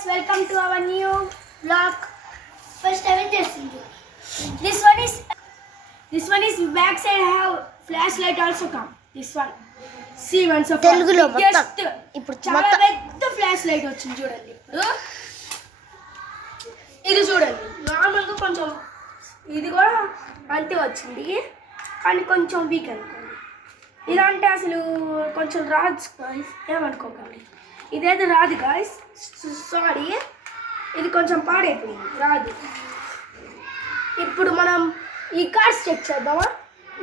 guys, welcome to our new vlog. First time in this video. This one is back side have flashlight also come. This one. See once of తెలుగులో మొత్తం ఇప్పుడు చాలా పెద్ద flash light వచ్చింది చూడండి. ఇప్పుడు ఇది చూడండి నార్మల్గా కొంచెం ఇది కూడా అంతే వచ్చింది కానీ కొంచెం వీక్ అనుకోండి. ఇదంటే అసలు కొంచెం రాదు గాయస్, ఏమనుకోకండి. ఇదైతే రాదు గాయస్, సారీ, ఇది కొంచెం పాడైపోయింది, రాదు. ఇప్పుడు మనం ఈ కార్డ్స్ చెక్ చేద్దామా.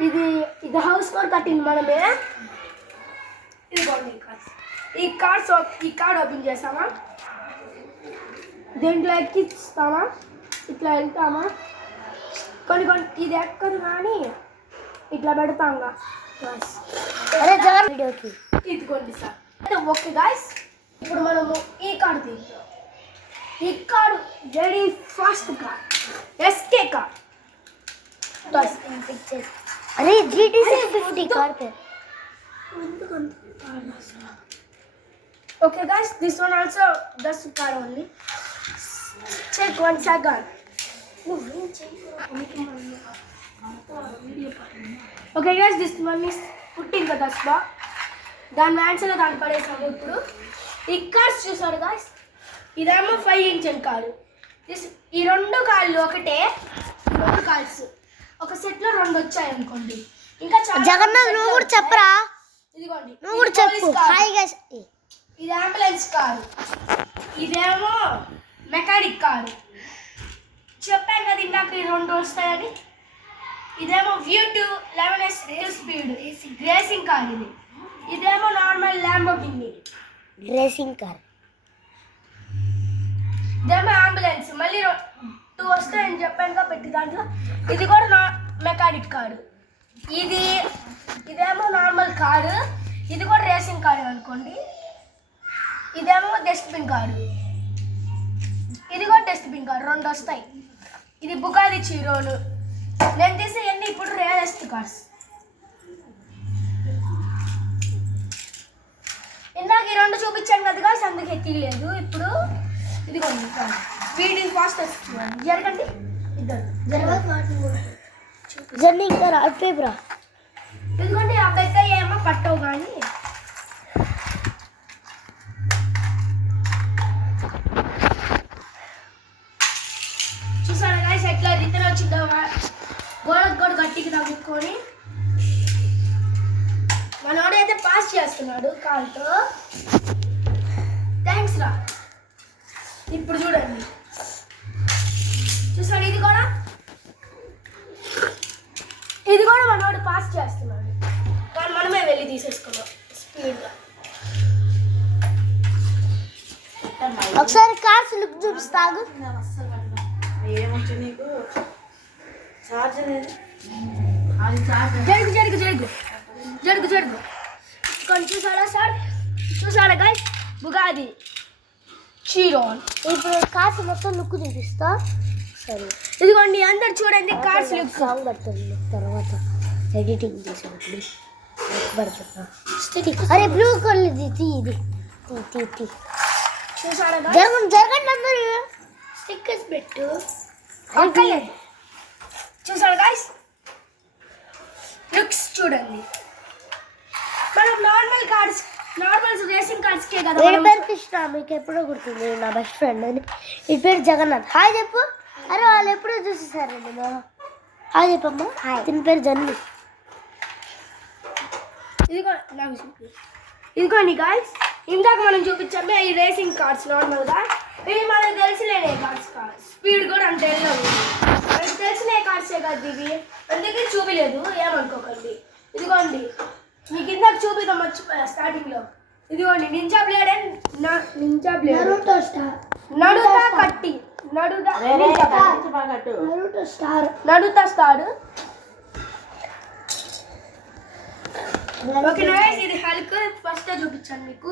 ఇది హౌస్ కోర్ కట్టింది మనమే. ఇదిగోండి ఈ కార్డ్ ఓపెన్ చేస్తామా, దీంట్లో ఎక్కిస్తామా, ఇట్లా వెళ్తామా, కొన్ని ఇది ఎక్కదు కానీ ఇట్లా పెడతాంగా. ఇదిగోండి సార్. ఓకే గాయస్, ఇప్పుడు మనము ఈ కార్డు తీద్దాం. ఈ card very fast card, SK card. अरे GTC 50 कार पे. Okay guys, this one also does car only. Check 1 second. Okay guys, this one is putting the dust box. దాని మ్యాన్స్లో దాన్ని పడేసాము. ఇప్పుడు ఈ కార్డ్స్ చూసారు గాయస్, ఇదేమో 5 ఇంచ్ కారు. ఈ రెండు కాళ్ళు ఒకటే, రెండు కార్డ్స్ ఒక సెట్లో 2 వచ్చాయి అనుకోండి. ఇంకా జగన్నాథ్ నువ్వు కూడా చెప్పరా, ఇదిగోండి నువ్వు కూడా చెప్పు. హాయ్ గైస్, ఇది అంబులెన్స్ కారు, ఇదేమో మెకానిక్ కారు. చెప్పాను కదా ఇందాక ఈ 2 వస్తాయని. ఇదేమో view to 11s speed racing car. ఇదేమో నార్మల్ ల్యాంబోర్గిని రేసింగ్ కార్. ఇదేమో అంబులెన్స్, మళ్ళీ 2 వస్తాయని చెప్పానుగా పెట్టి దాంట్లో. ఇది కూడా మెకానిక్ కారు. ఇదేమో నార్మల్ కారు, ఇది కూడా రేసింగ్ కారు అనుకోండి. ఇదేమో డస్ట్బిన్ కారు, ఇది కూడా డస్ట్బిన్ కారు. 2 వస్తాయి. ఇది బుగాది చీరోలు. నేను తీసే అన్ని ఇప్పుడు రియలిస్ట్ కార్స్. ఇందాక ఈ 2 చూపించాను కదా, అందుకే తీయలేదు. ఇప్పుడు ఇదిగోండి స్పీడింగ్ ఫాస్ట్ వస్తుంది. జరగండి ఇద్దరు జర్నీ ఇంకా రాట్లేదురా. ఇదిగోండి ఆ పెద్ద ఏమో పట్టవు కానీ చూసారా గాయస్ ఎట్లా రిటర్న్ వచ్చిందో. గోడకు కూడా గట్టికి తగ్గుకొని మనోడైతే పాస్ చేస్తున్నాడు కాల్తో. థ్యాంక్స్ రా. ఇప్పుడు చూడండి, చూసాడు ఇది కూడా మనోడు పాస్ చేస్తున్నాడు కానీ మనమే వెళ్ళి తీసేసుకున్నాం స్పీడ్గా. ఒకసారి కార్స్ లుక్ చూపిస్తాగు. జరుగు కొంచెం చూసారా సార్, చూసారా గాయస్ బుగాది చీరోన్. ఇప్పుడు కార్స్ మొత్తం లుక్ చూపిస్తా. సరే ఇదిగోండి అందరు చూడండి కార్స్ లుక్. సాంగ్ పడుతుంది తర్వాత ఎడిటింగ్ చేసేటప్పుడు పడుతుందా. అరే బ్లూ కలర్ ఇది చూసారా జరగండి అందరూ. స్టిక్కర్స్ పెట్టు. చూసారా గాయస్ లుక్స్ చూడండి. మనం నార్మల్ రేసింగ్ కార్డ్స్కే కదా. వీడి పేరు కృష్ణ, మీకు ఎప్పుడో గుర్తుంది, నా బెస్ట్ ఫ్రెండ్ అని. ఈ పేరు జగన్నాథ్. హాయ్ చెప్పు. అరే వాళ్ళు ఎప్పుడో చూసేసారు నేను. హాయ్ చెప్పమ్మా. దీని పేరు జన్మి. ఇదిగోండి గాయస్, ఇందాక మనం చూపించాము ఈ రేసింగ్ కార్డ్స్. నార్మల్గా ఇవి మనకు తెలిసిలేనే కార్డ్స్. స్పీడ్ కూడా అంటే వెళ్ళవు, మనకు తెలిసిన కార్డ్సే కదా ఇవి, అందుకే చూపించలేదు, ఏమనుకోకండి. ఇదిగోండి మీకు ఇందాక చూపిద్దాం మర్చిపోయా స్టార్టింగ్లో. ఇదిగోండి ninja blade and ninja blade నడుతా కట్టి నడుతా స్టార్. Okay nice. ఇది హల్క్ ఫస్ట్ చూపించాను మీకు.